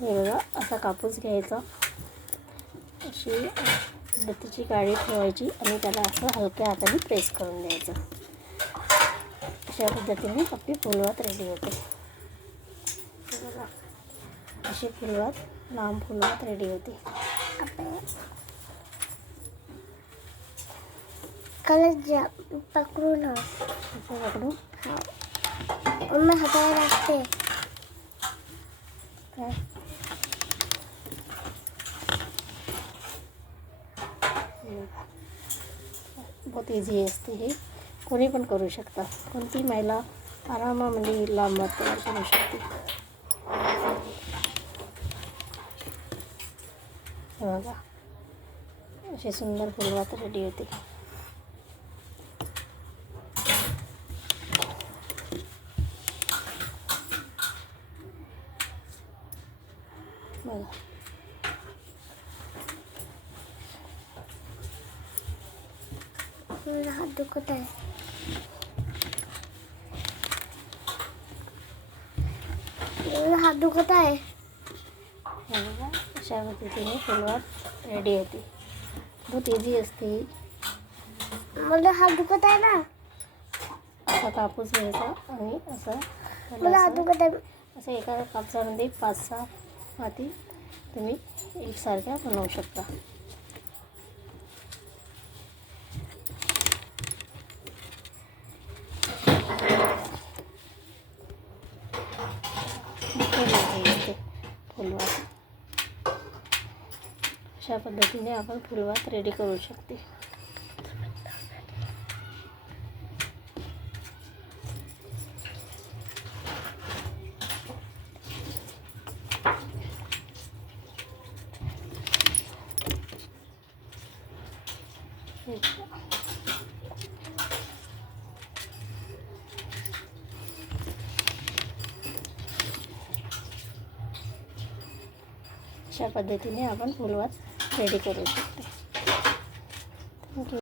हे बघा, असा कापूस घ्यायचा, अशी बत्तीची काडी ठेवायची आणि त्याला असं हलक्या हाताने प्रेस करून द्यायचं. अशा पद्धतीने आपली फुलवात रेडी होते. बघा, अशी फुलवात, लांब फुलवात रेडी होते. पकडू ना, असं पकडू. मम्मी हाताला लागते काय बहुत इझी असते. हे कोणी पण करू शकता. कोणती महिला आरामामध्ये लांब तयार करू शकते. बघा, अशी सुंदर फुलवात रेडी होते. बघा, हात दुखत आहे. हात दुखत आहे. बघा, अशा पद्धतीने फुलवात रेडी होती. बहुत इझी असते. मला हात दुखत आहे ना. असा कापूस घ्यायचा आणि असा मला हात दुखत आहे. असं एका कापसामध्ये 5-6 माती तुम्ही एकसारख्या बनवू शकता. फुलवात अशा पद्धतीने आपण फुलवात रेडी करू शकते. अशा पद्धतीने आपण फुलवात रेडी करू शकतो.